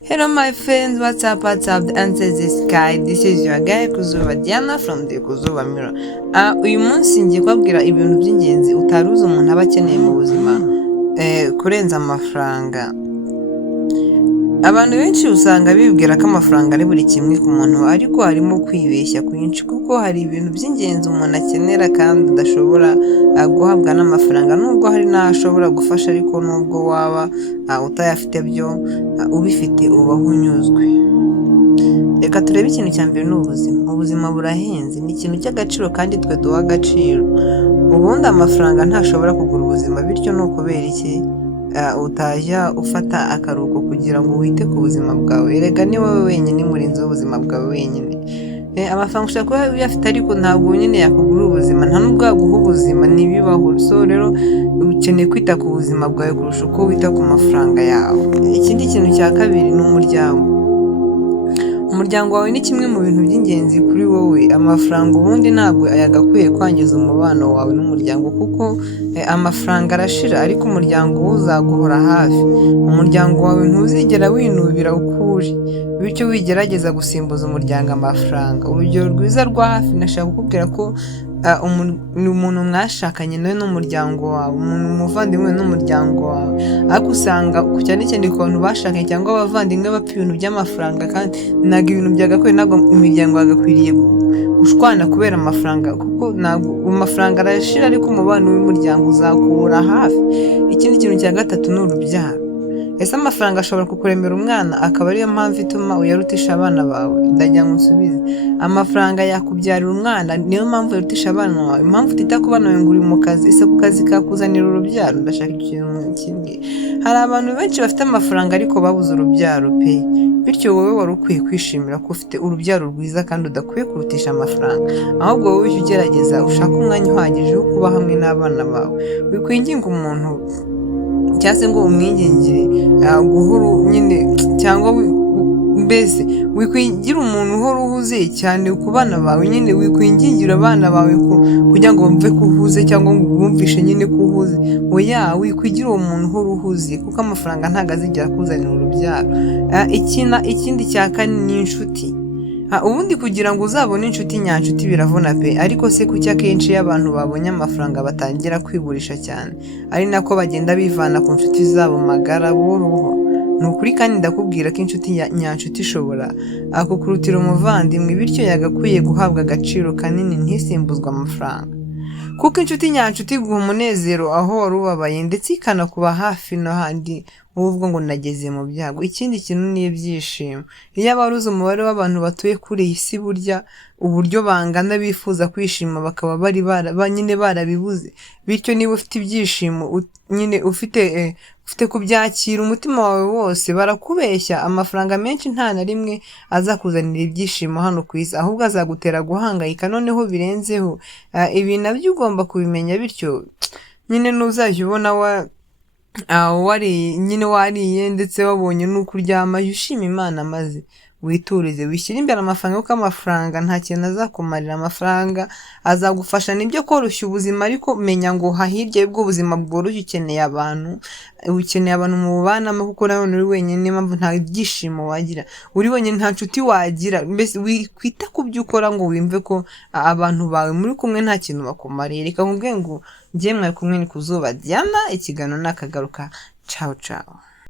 Hello my friends, what's up, the answer is this guy. This is your guy Kuzuba Diana from the Kuzuba Mirror. Uyu munsi ngiye kubabwira ibintu by'ingenzi utaruzi umuntu aba akeneye mu buzima kurenza amafaranga. Abantu benshi usanga bibwira ko amafaranga ari buri kimwe ku muntu, ariko harimo kwibeshya kwinshi kuko hari ibintu by'ingenzi umuntu akenera kandi adashobora guhabwa n'amafaranga, nubwo hari n'aho ashobora gufasha, ariko nubwo waba utayafite byo ubifite ubaho unyuzwe. Reka turebe ikintu cya mbere ni ubuzima. Ubuzima burahenze, ni ikintu cy'agaciro kandi twe duha agaciro. Ubundi amafaranga ntashobora kugura ubuzima, bityo ni ukubera iki utajya ufata akaruhuko kugira ngo wite ku buzima bwawe? Erega ni wowe wenyine murinzi w'ubuzima bwawe wenyine. Amafaranga ushobora kuba uyafite ariko ntabwo nyine yakugura ubuzima, nta nubwo yaguha ubuzima, ntibibaho. So rero ukeneye kwita ku buzima bwawe kurusha uko wita ku mafaranga yawe. Ikindi kintu cya kabiri ni umuryango. Umuryango wawe ni kimwe mu bintu by'ingenzi kuri wowe. Amafaranga ubundi ntabwo yagakwiye kwangiza umubano wawe n'umuryango, kuko amafaranga arashira ariko umuryango wo uzaguhora hafi. Umuryango wawe ntuzigera winubira uko uri, bityo wigerageza gusimbuza umuryango amafaranga. Urugero rwiza rwa hafi nashaka kukubwira ko ni umuntu mwashakanye nawe n'umuryango wawe, umuntu umuvandimwe n'umuryango wawe, ariko usanga cyane cyane ku bantu bashakanye cyangwa abavandimwe bapfa ibintu by'amafaranga, kandi ntabwo ibintu byagakwiye, ntabwo imiryango yagakwiriye gushwana kubera amafaranga, kuko ntabwo amafaranga arashira ariko umubano w'umuryango uzakura hafi. Ikindi kintu cya gatatu ni urubyaro. Ese amafaranga ashobora kukuremera umwana akaba ariyo mpamvu ituma uyarutisha abana bawe? Ndagira ngo nsubize, amafaranga yakubyarira umwana niyo mpamvu uyarutisha abana bawe. Impamvu utita ku bana bawe ngo uri mu kazi, ese ku kazi kakuzanira urubyaro? Ndashaka ikintu kimwe. Hari abantu benshi bafite amafaranga ariko babuze urubyaro pe, bityo wowe wari ukwiye kwishimira ko ufite urubyaro rwiza kandi udakwiye kurutisha amafaranga. Ahubwo wowe ujye ugerageza ushake umwanya uhagije wo kuba hamwe n'abana bawe. Wikwinginga umuntu cyangwa se ngo umwingingire guhora nyine, cyangwa mbese wikwigira umuntu uhora uhuze cyane ku bana bawe. Nyine wikwingingira abana bawe kugira ngo bumve ko uhuze, cyangwa ngo bumvishe nyine ko uhuze. Oya, wikwigira uwo muntu uhora uhuze, kuko amafaranga ntabwo azigera akuzanira urubyaro. Ikindi cya kane ni inshuti. Ubundi kugira ngo uzabone inshuti nyanshuti biravuna pe, ariko se kuki akenshi iyo abantu babonye amafaranga batangira kwiburisha cyane, ari nako bagenda bivana ku nshuti zabo magara buhoro buhoro? Ni ukuri kandi ndakubwira ko inshuti nyanshuti ishobora kukurutira umuvandimwe, bityo yagakwiye guhabwa agaciro kanini, ntisimbuzwe amafaranga. Kuko inshuti nyanshuti iguha umunezero aho wari ubabaye, ndetse ikanakuba hafi no handi uvuga ngo nageze mu byago. Ikindi kintu ni ibyishimo. Iyo abaruzi umubare w'abantu batuye kuri iyi si, burya uburyo bangana bifuza kwishima bakaba nyine barabibuze. Bityo niba ufite ibyishimo nyine ufite kubyakira umutima wawe wose, barakubeshya. Amafaranga menshi nta na rimwe azakuzanira ibyishimo hano ku isi, ahubwo azagutera guhangayika noneho birenzeho. Ibi nabyo ugomba kubimenya, bityo nyine ntuzajya ubona wariye ndetse wabonye n'uko uryama, ushima Imana maze witurize, wishyire imbere amafaranga, kuko amafaranga nta kintu azakumarira. Amafaranga azagufasha nibyo koroshya ubuzima, ariko menya ngo hirya y'ubwo buzima bworoshye ukeneye abantu mu bubanamo, kuko nawe uri wenyine, niyo mpamvu nta byishimo wagira. Uri wenyine, nta nshuti wagira. Mbese wikwita ku byo ukora ngo wimve ko abantu bawe muri kumwe nta kintu bakumariye. Reka nkubwire ngo njye mwari kumwe ni Kuzuba Diana, ikiganiro nakagaruka. Ciao ciao.